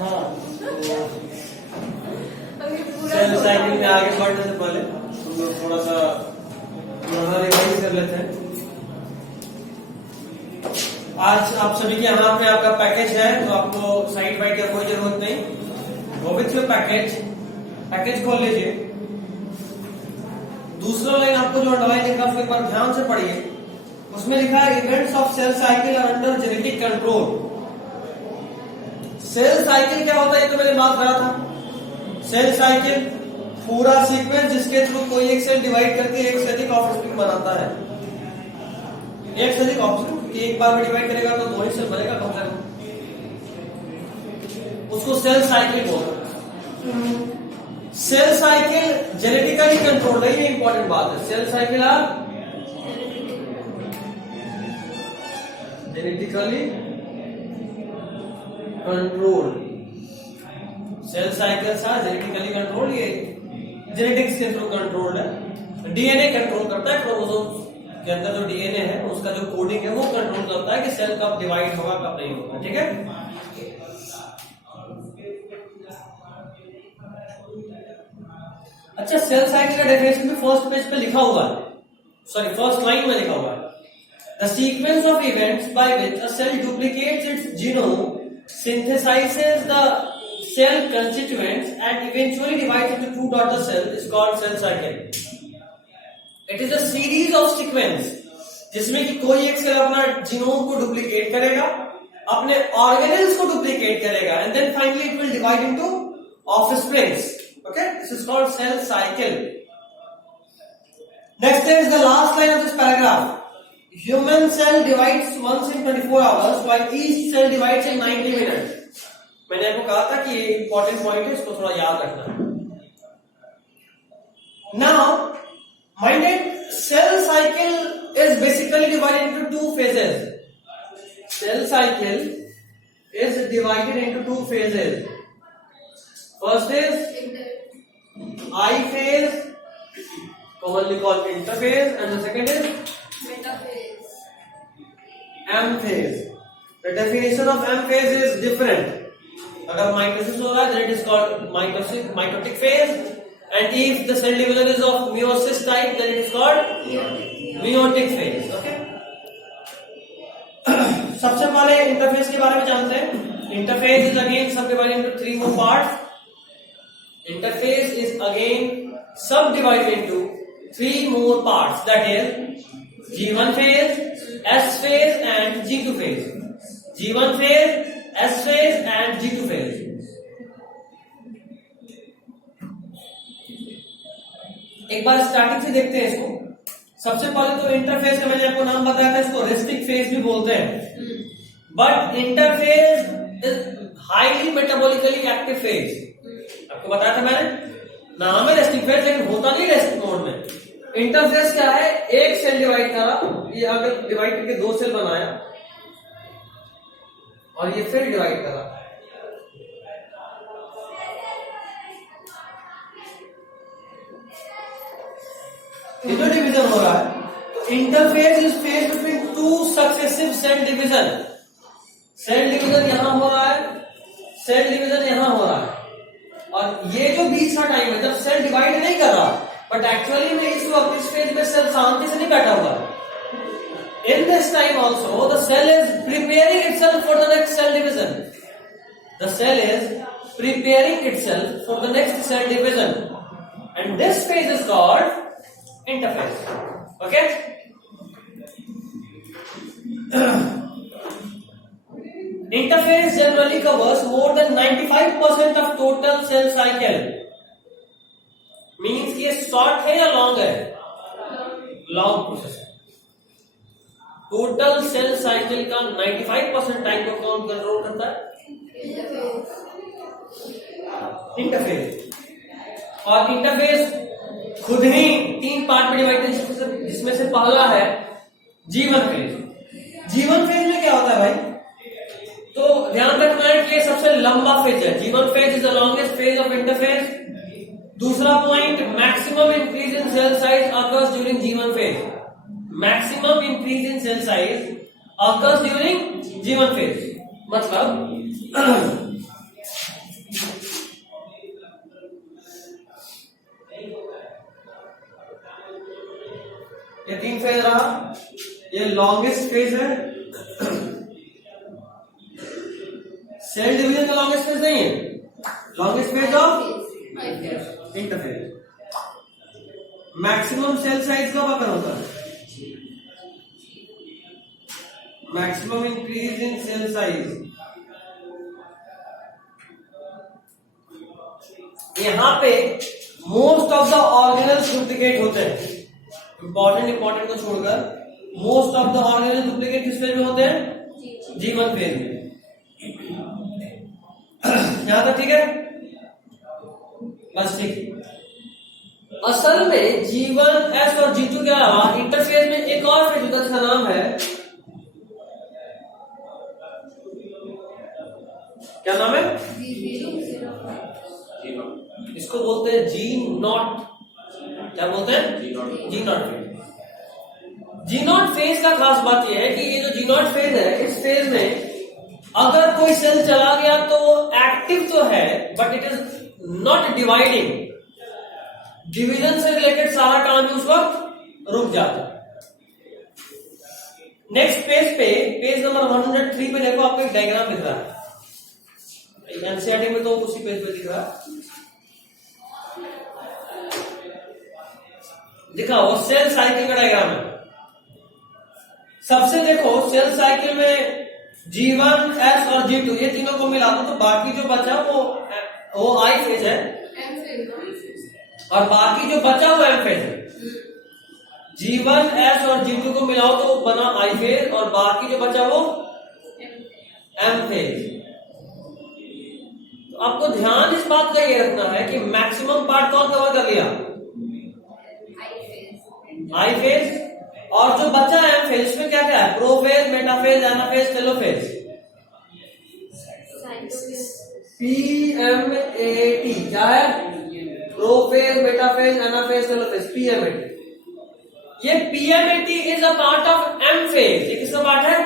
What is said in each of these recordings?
हाँ, cell cycle में आगे बढ़ने से पहले हम लोग थोड़ा सा रिवाइज कर लेते हैं। आज आप सभी के यहाँ पे आपका पैकेज है, तो आपको साइड बाइट की कोई जरूरत नहीं। गो विथ योर पैकेज खोल लीजिए। दूसरा लाइन आपको जो अंडरलाइन लिखा है उसको एक बार ध्यान से पढ़िए। उसमें लिखा है events of cell cycle are under genetic control. Cell cycle क्या होता है, ये तो मैंने बात करा था। सेल साइकिल पूरा सीक्वेंस जिसके थ्रू कोई एक सेल डिवाइड करके एक से अधिक ऑफस्प्रिंग बनाता है। एक से अधिक ऑफस्प्रिंग एक बार में डिवाइड करेगा तो दो ही सेल बनेगा कम से कम, उसको सेल साइकिल बोलते हैं। सेल साइकिल जेनेटिकली कंट्रोल्ड है, ये इंपॉर्टेंट बात है। सेल साइकिल आप genetically controlled, cell cycles are genetically controlled, ये जेनेटिक्स के थ्रू कंट्रोल्ड है। डीएनए कंट्रोल करता है, क्रोमोसोम के अंदर जो डीएनए है उसका जो कोडिंग है वो कंट्रोल करता है कि सेल कब डिवाइड होगा कब नहीं होगा। ठीक है, अच्छा, सेल साइकिल का डेफिनेशन भी फर्स्ट पेज पे लिखा हुआ है, सॉरी फर्स्ट लाइन में लिखा हुआ है। The sequence of events by which a cell duplicates its genome, synthesizes the cell constituents and eventually divides into two daughter cells is called cell cycle. It is a series of sequence जिसमें कि कोई एक cell अपना genome को duplicate करेगा, अपने organelles को duplicate करेगा, and then finally it will divide into offsprings. Okay, this is called cell cycle. Next is the last line of this paragraph. Human cell divides once in 24 hours while each cell divides in 90 minutes. मैंने आपको कहा था कि ये important point है, इसको थोड़ा याद रखना। Now, minded, cell cycle is basically divided into two phases. Cell cycle is divided into two phases. First is I phase, commonly called interphase, and the second is metaphase. M phase. The definition of M phase is different. अगर mitosis हो रहा है then it is called mitotic phase, and if the cell division is of meiosis type then it is called meiotic phase. Okay. सबसे पहले interface के बारे में जानते हैं। Interface is again subdivided into three more parts. Interphase is again subdivided into three more parts, that is G1 phase, S phase and G2 phase. G1 phase, S phase and G2 phase. एक बार starting से देखते हैं इसको। सबसे पहले तो interface का मैंने आपको नाम बताया था, इसको रेस्टिक फेज भी बोलते हैं। But interphase is highly metabolically active phase. आपको बताया था मैंने, नाम है रेस्टिक फेज लेकिन होता नहीं रेस्ट मोड में। इंटरफेस क्या है, एक सेल डिवाइड करा, ये अगर डिवाइड करके दो सेल बनाया और ये फिर डिवाइड करा, ये तो डिवीजन हो रहा है। तो interface is phase between two successive cell division. Cell division यहां हो रहा है, सेल डिवीजन यहां हो रहा है, और ये जो बीच का टाइम है जब सेल डिवाइड नहीं कर रहा, बट एक्चुअली में इस वक्त इस फेज में सेल शांति से नहीं बैठा हुआ है। In this time also the cell is preparing itself for the next cell division. The cell is preparing itself for the next cell division, and this phase is called interphase. Okay. Interphase generally covers more than 95% of total cell cycle. Means ये short है या long है? Long process है। Total sale cycle का 95% time को कौन control करता है? इंटरफेज। और इंटरफेज खुद ही तीन पार्ट में डिवाइड है, जिसमें से पहला है G1 फेज। G1 फेज में क्या होता है भाई? तो ध्यान रखना है कि ये सबसे लंबा फेज है। G1 phase is the longest phase of interphase. दूसरा point, maximum increase in cell size occurs during G1 phase. Maximum increase in cell size occurs during G1 phase. मतलब रहा, ये लॉन्गेस्ट फेज है। सेल डिवीजन का longest phase नहीं है, longest phase of interphase. Maximum cell size कब occur होता है? Maximum increase in cell size, यहां पे most of the organelles duplicate होते हैं। इंपॉर्टेंट को छोड़कर most of the organelles duplicate किस फेज में होते हैं? G1 फेज में। यहां तक ठीक है? बस ठीक। असल में G1S और G2 के अलावा इंटरफेज में एक और फेज होता है जिसका नाम है, क्या नाम है? इसको बोलते हैं G0। क्या बोलते हैं? G0 phase. G0 फेज का खास बात यह है कि ये जो G0 फेज है, इस फेज में अगर कोई सेल चला गया तो एक्टिव तो है but it is not dividing. Division से रिलेटेड सारा काम उस वक्त रुक जाता है। नेक्स्ट पेज पे, पेज नंबर 103 पे देखो, आपको एक डायग्राम दिख रहा है। एनसीईआरटी में तो उसी पेज पे दिख रहा है, दिखा वो सेल साइकिल का डायग्राम है। सबसे देखो सेल साइकिल में G1, S और G2 ये तीनों को मिला दो तो बाकी जो बचा वो I फेज है, और बाकी जो बचा वो M फेज है। G1, S और G2 को मिलाओ तो बना I फेज, और बाकी जो बचा वो M फेज। तो आपको ध्यान इस बात का ये रखना है कि मैक्सिमम पार्ट कौन कवर कर लिया? I फेज, और जो बचा M फेज इसमें क्या क्या है? Prophase, metaphase, anaphase, telophase. PMAT क्या है? Prophase, metaphase, anaphase, telophase, PMAT। ये PMAT is a part of M phase. ये किसका पार्ट है?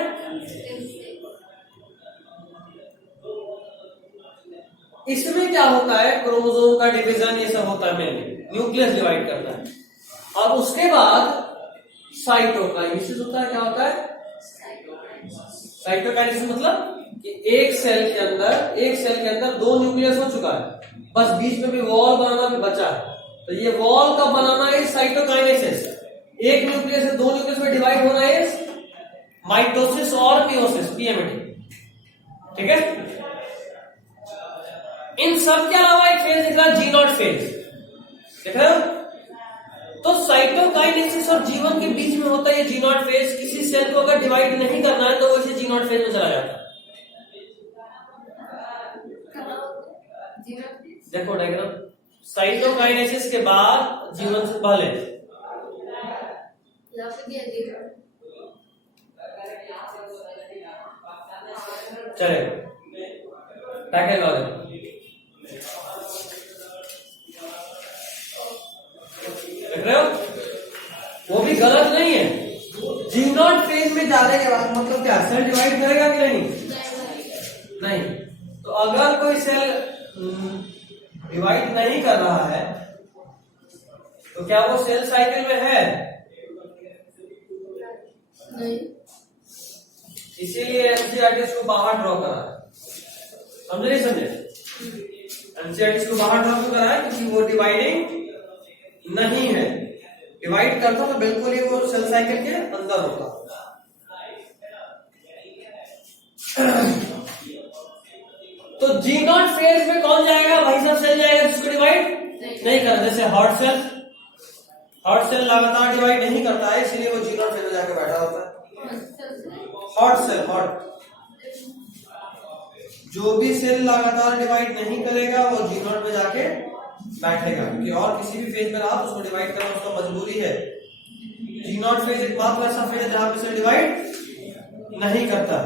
इसमें क्या होता है? क्रोमोसोम का डिवीजन ये सब होता है, मेनली न्यूक्लियस डिवाइड करता है, और उसके बाद साइटोकाइनेसिस होता है। क्या होता है? साइटोकाइनेसिस मतलब कि एक सेल के अंदर दो न्यूक्लियस हो चुका है, बस बीच में भी वॉल बनाना भी बचा है, तो ये वॉल का बनाना है साइटोकाइनेसिस। एक न्यूक्लियस से दो न्यूक्लियस में डिवाइड होना है माइटोसिस और मियोसिस, PMAT। ठीक है? इन सब के अलावा एक फेज दिख रहा है G0 फेज, देख रहे हो? तो साइटोकाइनेसिस और G1 के बीच में होता है ये G0 फेज। किसी सेल को अगर डिवाइड नहीं करना है तो वो इसे G0 फेज में चला जाता है। देखो डायग्राम, साइटोकाइनेसिस के बाद G1 से पहले चले टैकल वाले देख रहे हो, वो भी गलत नहीं है। G0 फेज में जाने के बाद मतलब क्या सेल डिवाइड करेगा कि नहीं? नहीं। तो अगर कोई सेल डिवाइड नहीं कर रहा है तो क्या वो सेल साइकिल में है? नहीं। इसीलिए एनसीईआरटी इसको बाहर ड्रॉ करा है। समझे नहीं समझे? एनसीईआरटी इसको बाहर ड्रॉ क्यों करा है? क्योंकि वो डिवाइडिंग नहीं है। डिवाइड करता तो बिल्कुल ही वो सेल साइकिल के अंदर होता। तो G0 फेज में कौन जाएगा? वही सब सेल जाएगा जिसको डिवाइड नहीं कर, जैसे हार्ट सेल लगातार डिवाइड नहीं करता है, इसीलिए वो G0 फेज में जाकर बैठा होता है। हार्ट जो भी सेल लगातार डिवाइड नहीं करेगा वो G0 में जाके बैठेगा, क्योंकि और किसी भी फेज में रहा तो उसको डिवाइड करना उसका मजबूरी है। G0 फेज एक मात्र ऐसा फेज है जहां पे सेल डिवाइड नहीं करता।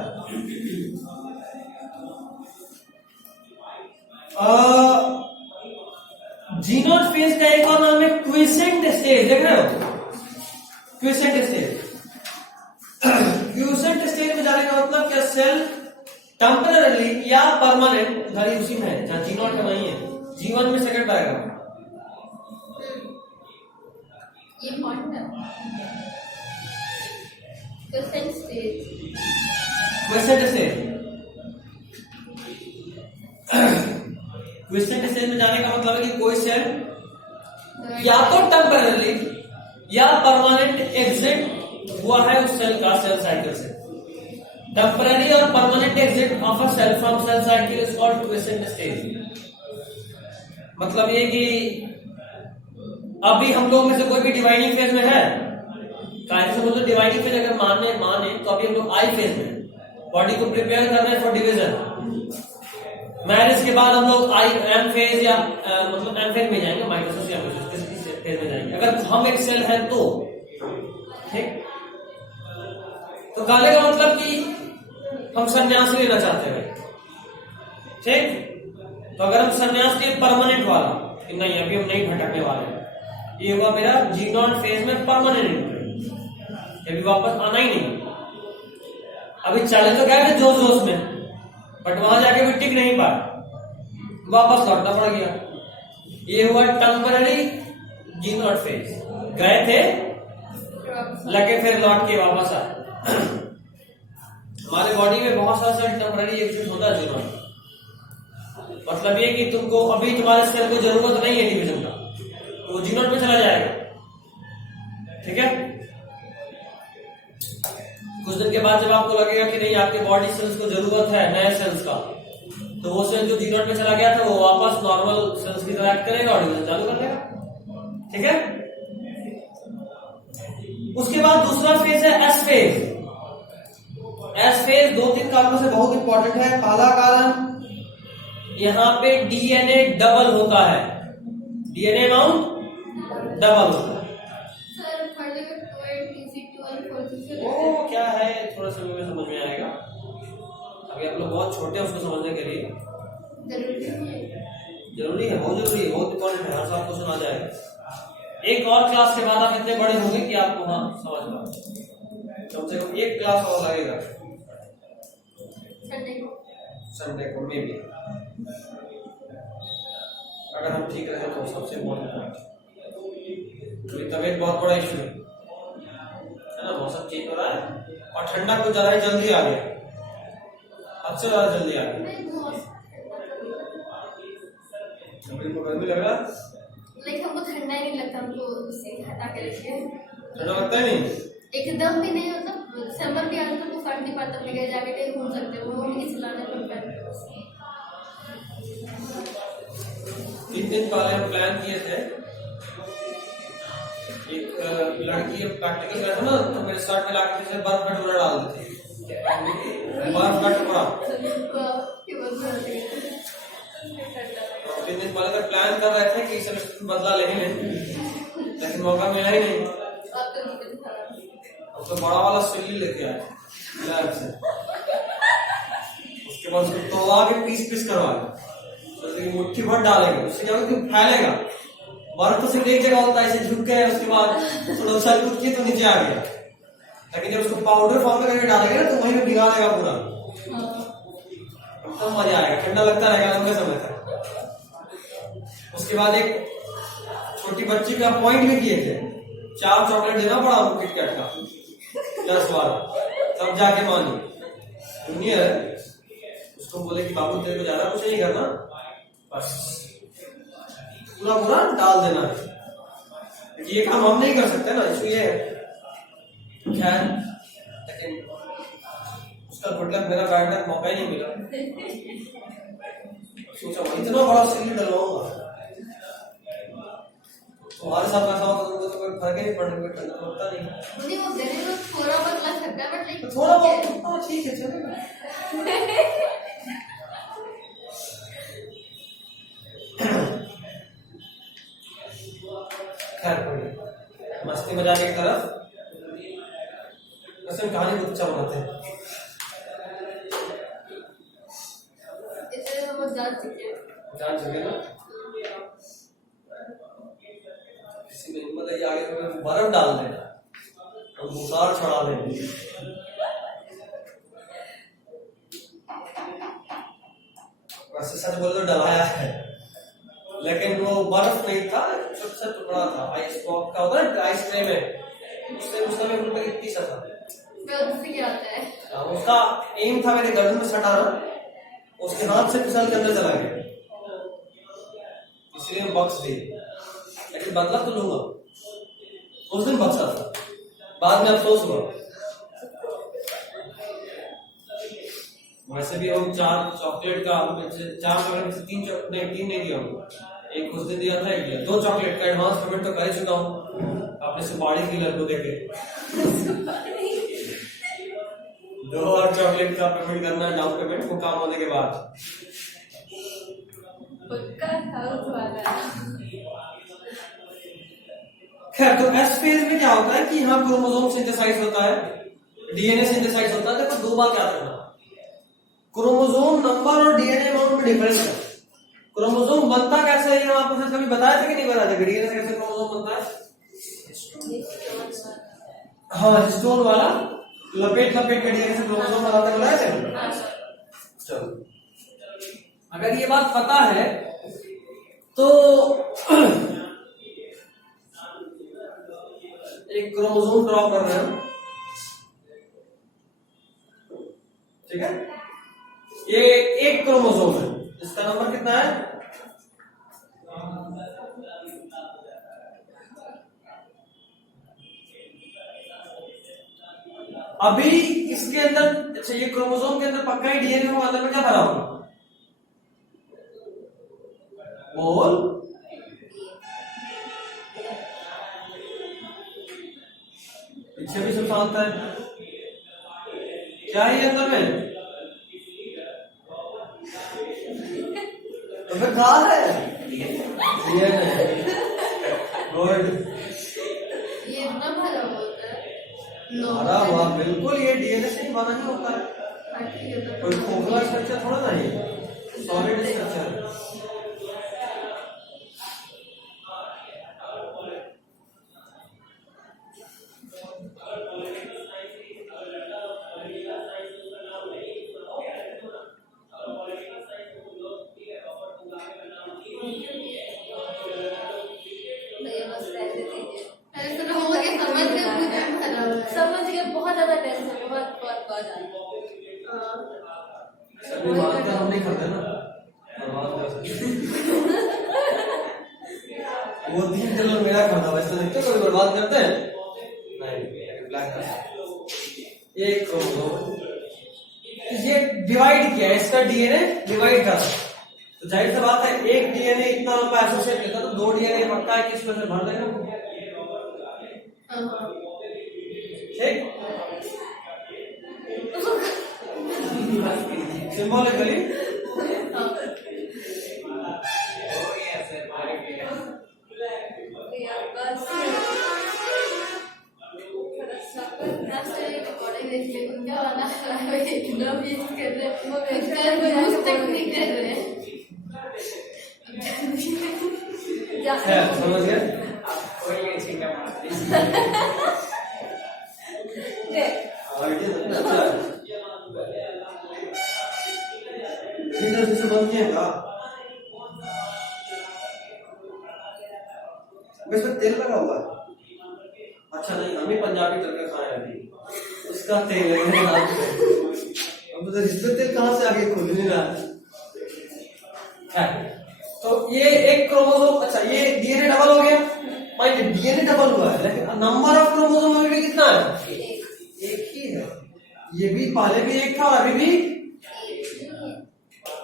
G0 फेज का एक और नाम है क्विसेंट स्टेज, देख रहे हो? क्विसेंट स्टेज में जाने का मतलब क्या? सेल टेम्पररी या परमानेंट उधर ही उसी में है जहां G0 का नहीं है। G1 में सेकंड पाएगा। ये क्वेश्चन स्टेज में जाने का मतलब है कि कोई सेल या तो टेम्पररी या परमानेंट एग्जिट हुआ है उस सेल का सेल साइकिल से। टेम्पररी और permanent exit of a cell from cell cycle is called quiescent stage. मतलब ये कि अभी हम लोग में से कोई भी डिवाइडिंग फेज में है, कार्य से बोलते डिवाइडिंग फेज अगर माने तो अभी हम लोग आई फेज में बॉडी को प्रिपेयर कर रहे हैं फॉर डिवीजन। मैरिज के बाद हम लोग आई एम फेज या मतलब एम फेज में जाएंगे, माइटोसिस या किसी फेज में जाएंगे अगर हम एक सेल है तो। ठीक, तो काले का मतलब कि हम संन्यास लेना चाहते हैं। ठीक, तो अगर हम संन्यास लिए परमानेंट वाला कि नहीं अभी हम नहीं भटकने वाले, ये हुआ मेरा G0 फेज में परमानेंट एंट्री, अभी वापस आना ही नहीं। अभी चले तो गए थे जोश में, बट वहां जाके भी टिक नहीं पाया, वापस लौटना पड़ गया। ये हुआ टेम्पररी G0 फेज, गए थे लगे फिर लौट के वापस आए। हमारे बॉडी में बहुत सारा टेम्पररी एग्जिट होता है G0। मतलब ये कि तुमको अभी तुम्हारे सेल को जरूरत नहीं है डिवीजन का, तो वो G0 पे चला जाएगा। ठीक है, कुछ दिन के बाद जब आपको लगेगा कि नहीं आपके बॉडी सेल्स को जरूरत है नए सेल्स का, तो वो सेल जो G0 पे चला गया था वो वापस नॉर्मल सेल्स की तरह एक्ट करेगा और डिवीजन चालू कर देगा। ठीक है, उसके बाद दूसरा फेज है एस फेज। एस फेज 2-3 कारणों से बहुत इंपॉर्टेंट है। पहला कारण, यहां पे डीएनए डबल होता है, डीएनए अमाउंट डबल होता है। वो क्या है थोड़ा सा में समझ में आएगा, अभी आप लोग बहुत छोटे हैं उसको समझने के लिए। जरूरी है, बहुत जरूरी है, बहुत इंपॉर्टेंट है, हर साल क्वेश्चन आ जाएगा। एक और क्लास के बाद आप इतने बड़े होंगे कि आपको वहां समझ में, कम से कम एक क्लास और लगेगा संडे को मे भी, अगर हम ठीक रहे तो सबसे इम्पोर्टेंट। तबीयत बहुत बड़ा इशू है ना, मौसम चेंज हो रहा है और ठंडा कुछ ज्यादा ही जल्दी आ गया, हद से ज्यादा जल्दी आ गया। हमको गर्मी लग रहा है, लेकिन हमको ठंडा ही नहीं लगता, हमको उससे हटा के रखिए। ठंडा लगता है नहीं, एकदम भी नहीं, मतलब समर भी आता तो फर्क नहीं पड़ता, अपने घर जाके कहीं घूम सकते हो, मम्मी की चलाने पड़ता है। 3 दिन पहले हम प्लान किए थे, एक लड़की प्रैक्टिकल कर ना, तो मेरे शर्ट में लाके जैसे बर्फ का टुकड़ा डाल देती, बर्फ का टुकड़ा। 3 दिन पहले तक प्लान कर रहे थे कि इसे बदला लेंगे, लेकिन मौका मिला ही नहीं। अब तो बड़ा वाला सिल्ली लेके आए लैब से, उसके बाद उसको तोड़ा के पीस करवा के मुट्ठी भर डालेंगे, उससे क्या होगा फैलेगा। बर्फ तो सिर्फ एक जगह होता है, ऐसे झुक गए, उसके बाद थोड़ा उछल कूद किए तो नीचे आ गया। लेकिन जब उसको पाउडर फॉर्म में करके डालेंगे ना तो वहीं पे भिगा देगा पूरा, तो मजा आएगा, ठंडा लगता रहेगा लंबे समय तक। उसके बाद एक छोटी बच्ची का पॉइंट भी किए थे, 4 चॉकलेट देना पड़ा हमको किटकैट का 10 बार, तब जाके मानी। जूनियर है, उसको बोले कि बाबू तेरे को ज्यादा कुछ नहीं करना, बस पूरा डाल देना है। ये काम हम नहीं कर सकते ना, इसलिए खैर, लेकिन उसका गुड लक मेरा बैड लक, मौका ही नहीं मिला। सोचा इतना बड़ा सिल्ली डलवाऊंगा, तुम्हारे साथ ऐसा होगा तो कोई फर्क ही नहीं पड़ने का, ठंडा लगता नहीं। वो गले में थोड़ा बहुत लग सकता है, बट थोड़ा बहुत ठीक है, चलेगा। खैर कोई मस्ती मजाक की तरफ, वैसे कहानी बहुत अच्छा बनाते हैं। इसे हम जान चुके ना, किसी में हिम्मत है आगे में बर्फ डाल देना और बुखार चढ़ा देंगे। वैसे सच बोल तो डलाया है, लेकिन वो बर्फ नहीं था, छोटा सा टुकड़ा था, आइस बॉक्स का होता है आइस ट्रे में, उससे उसका भी रुपए कितनी सा था, उससे क्या होता है? उसका एम था मेरे गर्दन में सटाना, उसके हाथ से फिसल के अंदर चला गया, इसलिए मैं बख्श दी। लेकिन बदला तो लूंगा, उस दिन बख्शा था, बाद में अफसोस हुआ। वैसे भी हम 4 चॉकलेट का 4 चॉकलेट में से 3 नहीं दिया हूँ, एक उस दिन दिया था, एक दिया। 2 चॉकलेट का एडवांस पेमेंट तो कर ही चुका हूँ अपने सुपारी किलर को देके। 2 और चॉकलेट का पेमेंट करना है, डाउन पेमेंट, वो काम होने के बाद। खैर, तो एस फेज में क्या होता है कि यहाँ क्रोमोसोम सिंथेसाइज होता है, डीएनए सिंथेसाइज होता है। देखो 2 बात याद रखना, क्रोमोसोम नंबर और डीएनए अमाउंट में डिफरेंस है। क्रोमोसोम बनता कैसे है, आपको शायद कभी बताया था कि नहीं बताया था? डीएनए कैसे क्रोमोसोम बनता है? हाँ, हिस्टोन वाला लपेट लपेट के डीएनए से क्रोमोसोम बनाते बताया था। चलो, अगर ये बात पता है तो एक क्रोमोसोम ड्रॉ कर रहे हैं, ठीक है? ये एक क्रोमोसोम है, इसका नंबर कितना है? अभी इसके अंदर, अच्छा, ये क्रोमोसोम के अंदर पक्का ही डीएनए होगा, अंदर में क्या भरा होगा? बोल। पीछे भी सब शांत है, क्या है अंदर में? तो कहा है गुड, ये इतना भरा होता है, भरा हुआ बिल्कुल, ये डीएनए से ही बना ही होता है, कोई खोखला स्ट्रक्चर थोड़ा ना, ये सॉलिड स्ट्रक्चर है। समझ गए, बहुत ज्यादा टेंशन, बहुत बहुत बहुत ज्यादा। सभी मानकर हम नहीं करते ना, वो 3 कलर मेरा खाता, वैसे नहीं तो कोई बर्बाद करते हैं नहीं, ब्लैक कलर। ये क्रोमोसोम, ये डिवाइड किया, इसका डीएनए डिवाइड करा, तो जाहिर सी बात है एक डीएनए इतना लंबा एसोसिएट लेता, तो 2 डीएनए पक्का है कि इसको से भर देगा, ठीक? सिंबॉलिकली समझ गए? इधर से बन जाएगा, इसमें तेल लगा हुआ है। अच्छा नहीं, हमें पंजाबी तड़का खाया अभी, उसका तेल है। अब तो इसमें तेल कहाँ से आगे खुल नहीं रहा है। तो ये एक क्रोमोसोम, अच्छा ये डीएनए डबल हो गया, माइंड डीएनए डबल हुआ है, लेकिन नंबर ऑफ क्रोमोसोम अभी भी कितना है? एक ही है। ये भी पहले भी एक था, अभी भी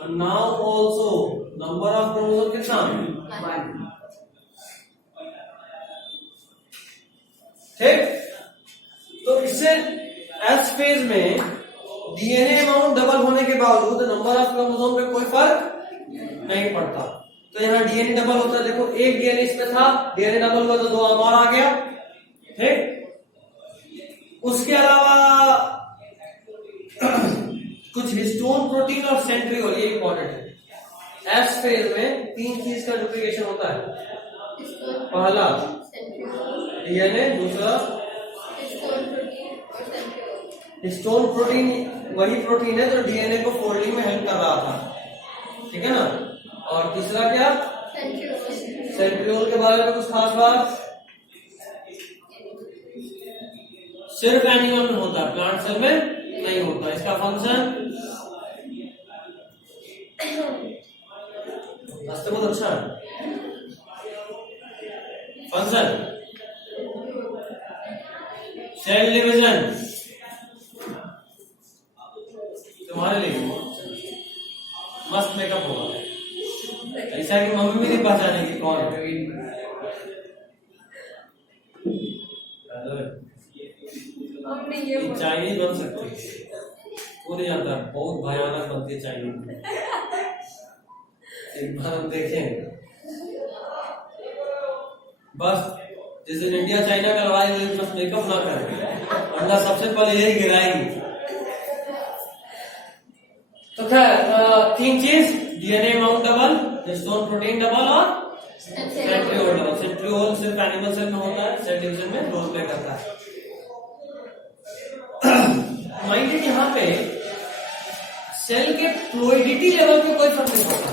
now also number of chromosome कितना? 1। ठीक, तो इससे एस फेज में डीएनए अमाउंट डबल होने के बावजूद नंबर ऑफ क्रोमोसोम पे कोई फर्क नहीं पड़ता। तो यहाँ डीएनए डबल होता है, देखो एक डीएनए इसमें था, डीएनए डबल हुआ तो 2 और आ गया, ठीक? उसके अलावा कुछ हिस्टोन प्रोटीन और सेंट्रियोल, ये इंपॉर्टेंट है। एस फेज में 3 चीज का डुप्लीकेशन होता है, पहला डीएनए, दूसरा हिस्टोन प्रोटीन, वही प्रोटीन है जो डीएनए को फोल्डिंग में हेल्प कर रहा था, ठीक है ना? और तीसरा क्या? सेंट्रियोल के बारे में कुछ खास बात? सिर्फ एनिमल में होता है, प्लांट सेल में नहीं होता। इसका फंक्शन रास्ते बहुत अच्छा है। फंक्शन सेल डिवीजन तुम्हारे लिए मस्त मेकअप होगा, ऐसा कि मम्मी भी नहीं पहचानेगी कौन है। चाइनीज बन सकती है, वो नहीं आता, बहुत भयानक बनती है चाइनीज। एक बार हम देखें, बस जिस दिन इंडिया चाइना का लड़ाई हुई बस मेकअप ना करे, वरना सबसे पहले यही गिराएगी। तो खैर तीन चीज, DNA amount double, histone protein double और सेंट्रियोल डबल। सेंट्रियोल सिर्फ एनिमल सेल में होता है, सेल डिवीजन में रोल प्ले करता है। माइंडेड यहाँ पे सेल के फ्लूइडिटी लेवल पे कोई फर्क नहीं पड़ता।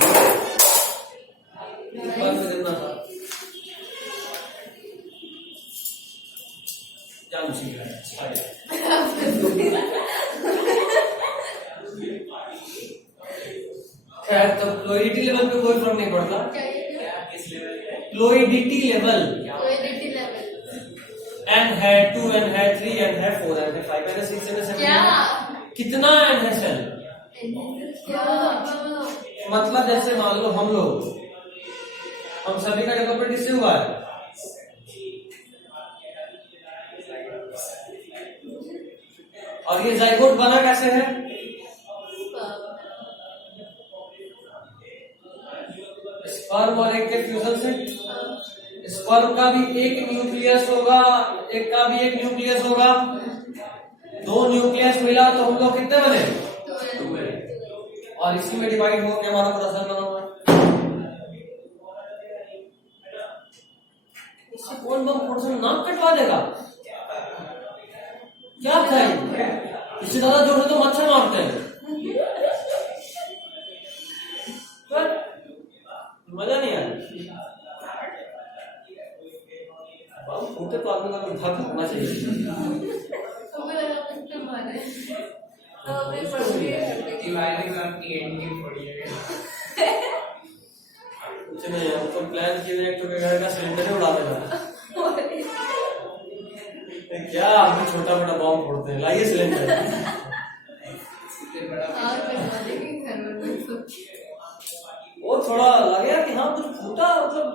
खैर तो फ्लूइडिटी लेवल पे कोई फर्क नहीं पड़ता। फ्लूइडिटी लेवल n है 2 n है 3 n है 4 n है 5 n है 6 n है 7 n। कितना n है सेल? मतलब जैसे मान लो हम लोग, हम सभी का डेवलपमेंट इससे हुआ है। और ये जाइगोट बना कैसे है? स्पर्म और एग के फ्यूजन से। स्पर्म का भी एक न्यूक्लियस होगा, एक का भी एक न्यूक्लियस होगा, दो न्यूक्लियस मिला तो हम लोग कितने बने? और इसी में डिवाइड होकर हमारा पूरा सेल बना हुआ है। इससे कौन बम फोड़ नाक कटवा देगा? क्या खाए? इससे ज्यादा जोड़े तो मच्छर मारते हैं, मजा नहीं आया। फूटे तो आदमी का भाग होना चाहिए। कुछ नहीं, हम तो प्लान किए एक तो घर का सिलेंडर ही उड़ा देना। क्या आपने छोटा मोटा बॉम्ब फोड़ते हैं, लाइए सिलेंडर। वो थोड़ा लगे कि हाँ कुछ फूटा, मतलब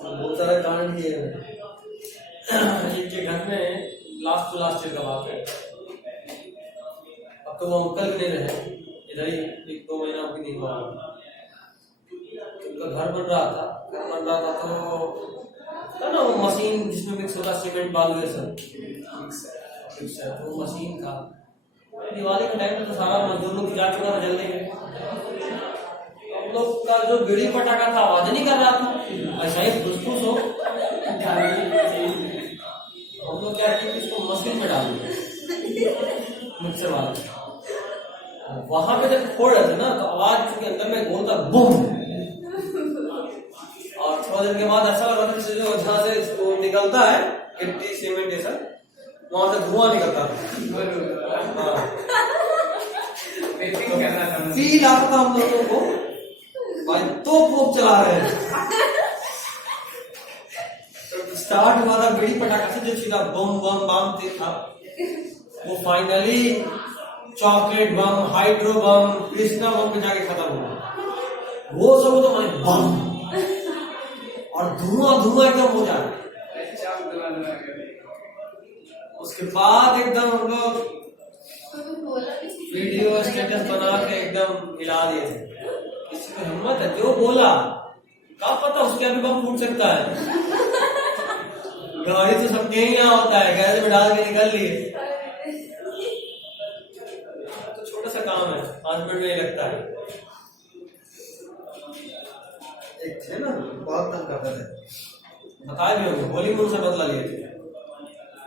बहुत सारे कारण किए हैं। इनके घर में लास्ट टू लास्ट ईयर का बात है, अब तो वो अंकल भी नहीं रहे, इधर ही 1-2 महीना भी नहीं हुआ। उनका घर बन रहा था तो ना वो मशीन जिसमें मिक्स होता सीमेंट बालू ये सब, तो वो मशीन था। दिवाली के टाइम में तो सारा मजदूर लोग जा चुका था जल्दी में। हम लोग का जो बीड़ी पटाखा था आवाज नहीं कर रहा था, ऐसा ही फुसफुस हो। हम लोग क्या किया, इसको मशीन में डाल दिया मिक्सर वाला। वहां पे जब फोड़ रहे थे ना तो आवाज चूंकि अंदर में गोल था, बूम। और थोड़ा देर के बाद ऐसा लगा था जो जहाँ से वो निकलता है गिट्टी सीमेंट ये सब, वहां से धुआं निकलता था। फील आता था हम लोगों को भाई तो खूब चला रहे हैं। स्टार्ट हुआ था बीड़ी पटाखा से, जो सीधा बम बम बम था, वो फाइनली चॉकलेट बम, हाइड्रो बम, कृष्णा बम पे जाके खत्म हुआ। वो सब तो मैं बम और धुआं धुआं एकदम हो जाए। उसके बाद एकदम हम लोग वीडियो स्टेटस बना के एकदम हिला दिए थे। किसी को हिम्मत है जो बोला, क्या पता उसके अभी बम फूट सकता है। गाड़ी तो सबके ही यहाँ होता है, गैरेज में डाल के निकल लिए। तो छोटा सा काम है, 5 मिनट में ही लगता है। एक थे ना बहुत तंग करते थे, बताए भी होंगे, होली में उनसे बदला लिए थे।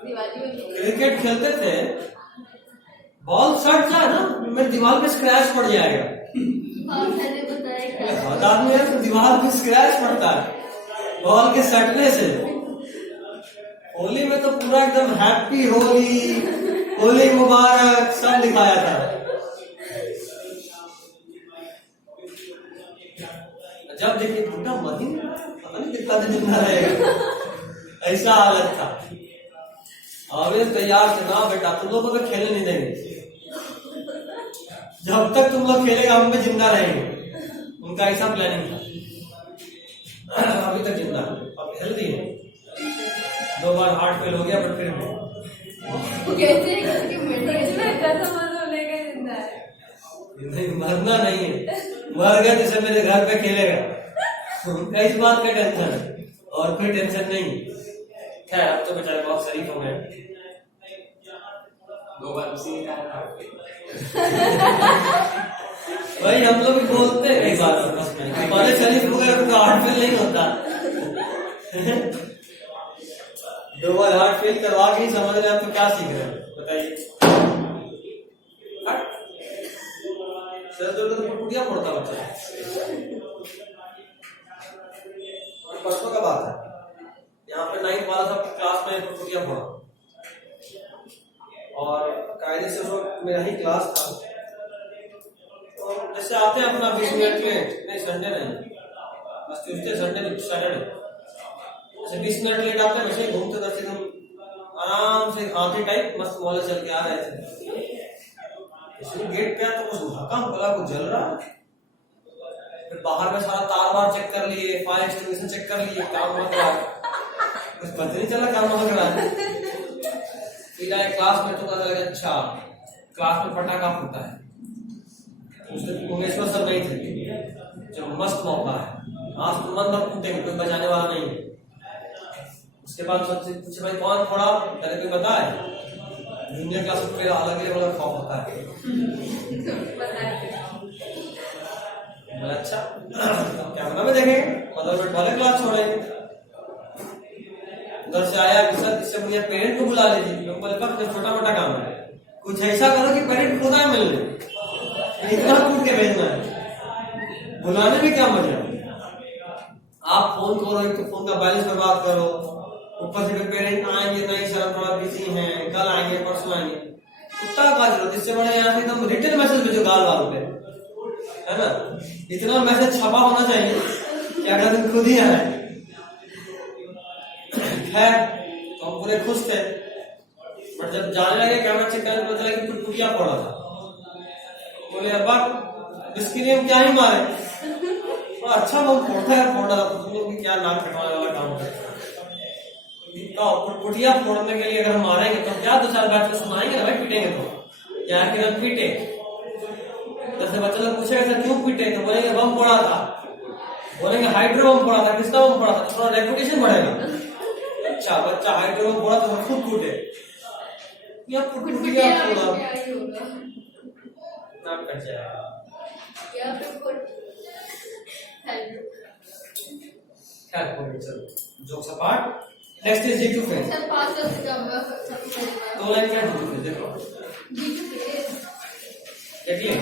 क्रिकेट खेलते थे, बॉल सट जाए ना मेरे दीवार पे स्क्रैच पड़ जाएगा। मैंने बताया बहुत आदमी है तो दीवार पे स्क्रैच पड़ता है बॉल के सटने से। होली में तो पूरा एकदम हैप्पी होली, होली मुबारक सब लिखाया था। जब देखिए टूटा मधी पता नहीं कितना दिन जिंदा रहेगा, ऐसा हालत था। अबे तैयार थे ना बेटा, तुम लोगों को खेलने नहीं देंगे, जब तक तुम लोग खेलेगा हम पे जिंदा रहेंगे। उनका ऐसा प्लानिंग था। अभी तक जिंदा, अब हेल्दी है। 2 बार हार्ट फेल हो गया बट फिर भी नहीं, मरना नहीं है, मर गया जैसे मेरे घर पे खेलेगा। उनका इस बात का टेंशन है और फिर टेंशन नहीं। खैर अब तो बेचारे बहुत शरीफ हो गए। 2 बार उसी भाई हम लोग भी बोलते हैं कई बार आपस में, पहले शरीफ हो गए तो हार्ट फेल नहीं होता। 2 बार हार्ट फेल करवा के ही समझ रहे हैं तो क्या सीख रहे हैं बताइए। सर तो पुटिया फोड़ता बच्चा। परसों का बात है, यहाँ पे 9th वाला सब क्लास में पुटिया फोड़ा और कायदे से वो मेरा ही क्लास था। तो जैसे आते हैं अपना 20 मिनट लेट, नहीं संडे नहीं, बस ट्यूसडे संडे सैटरडे, जैसे 20 मिनट लेट आते हैं वैसे ही घूमते दर्शन हम आराम से आते टाइप मस्त मॉल चल के आ रहे थे। गेट पे तो कुछ धक्का बोला, कुछ जल रहा है। फिर बाहर में सारा तार वार चेक कर लिए, फायर एक्सटिंग्विशर चेक कर लिए, काम हो रहा है, कुछ पता नहीं चला काम हो रहा है। फिर आए क्लास में तो पता लगा अच्छा क्लास में पटाखा फूटा है। उससे भुवनेश्वर सर नहीं थे, जो मस्त मौका है, आज तो मन मत फूटेंगे, कोई बचाने वाला नहीं। उसके बाद सबसे पूछे भाई कौन फोड़ा, पहले कोई बताए। जूनियर क्लास में मेरा अलग लेवल का खौफ होता है। अच्छा कैमरा में देखेंगे, मदरबेड वाले क्लास छोड़ेंगे। उधर से आया सर, इससे मुझे पेरेंट को बुला लीजिए। लोग बोले कब, छोटा मोटा काम है, कुछ ऐसा करो कि पेरेंट खुद आए मिलने, इतना कूद के भेजना है। बुलाने में क्या मजा, आप फोन करो, एक तो फोन का बैलेंस बर्बाद करो, ऊपर से पेरेंट आएंगे नहीं सर थोड़ा बिजी हैं, कल आएंगे परसों आएंगे। कुत्ता का जरूरत, इससे बड़ा यहाँ से एकदम रिटर्न मैसेज भेजो गाल वालों पे, है ना। इतना मैसेज छपा होना चाहिए कि अगर तुम खुद ही आए। खैर तो हम पूरे खुश थे, बट जब जाने लगे कैमरा चेक करने पता चला कि पुटपुटिया फोड़ा था। बोले अब्बा इसके लिए हम क्या ही मारे, तो अच्छा बहुत फोड़ता है, फोड़ा था तुम लोग क्या नाक कटवाने वाला काम करता है। पुटिया फोड़ने के लिए अगर मारेंगे तो क्या 2-4 बात तो सुनाएंगे ना भाई, पीटेंगे तो क्या कि हम पीटे। जैसे बच्चे लोग पूछेगा सर क्यों पीटे, तो बोलेंगे बम फोड़ा था, बोलेंगे हाइड्रो बम फोड़ा था, किसका बम फोड़ा था, तो थोड़ा रेपुटेशन बढ़ेगा। अच्छा बच्चा हाइड्रो बम फोड़ा तो खुद फूटे, या पुटिया फोड़ा नाम कट जाएगा। Jokes apart, next is G2 phase. Sir 5 दो लाइन क्या G2 फेज देखो, देखिए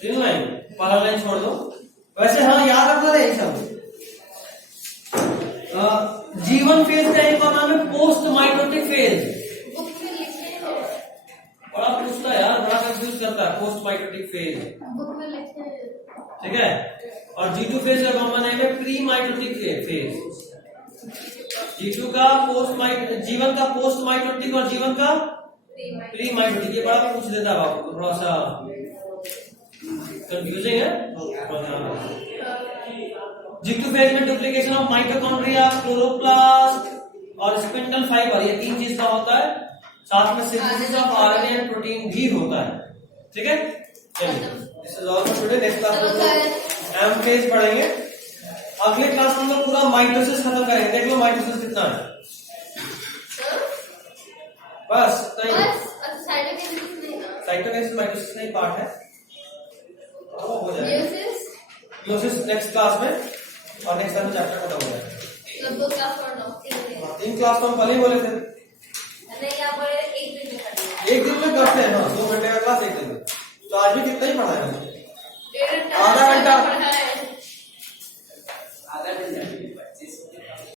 3 लाइन, पहला लाइन छोड़ दो। वैसे हाँ याद रखना रहे सब। G1 फेज का एक और नाम है पोस्ट माइटोटिक फेज। बड़ा पूछता है यार, बड़ा कंफ्यूज करता है पोस्ट माइटोटिक फेज, ठीक है। और G2 फेज का कॉमन है प्री माइटोटिक फेज। G2 का G1 का पोस्ट माइटोटिक और G1 का प्री माइटोटिक। ये बड़ा पूछ देता है आपको, थोड़ा सा कंफ्यूजिंग है। G2 फेज में डुप्लीकेशन ऑफ माइटोकॉन्ड्रिया, क्लोरोप्लास्ट और स्पिंडल फाइबर, ये 3 चीज का होता है। साथ में synthesis of RNA and protein भी होता है, ठीक है। चलिए this is all for today. Next class में एम फेज पढ़ेंगे। अगले क्लास में हम लोग पूरा माइटोसिस खत्म करेंगे। देख लो माइटोसिस कितना है, बस नहीं, साइटोकिनेसिस माइटोसिस नहीं पार्ट है, वो हो जाएगा। मियोसिस नेक्स्ट क्लास में, और नेक्स्ट टाइम चैप्टर खत्म हो जाएगा। 3 क्लास तो हम पहले ही बोले थे, एक दिन में करते हैं ना, 2 घंटे का क्लास एक दिन में, तो आज भी कितना ही पढ़ा है। था। पढ़ाया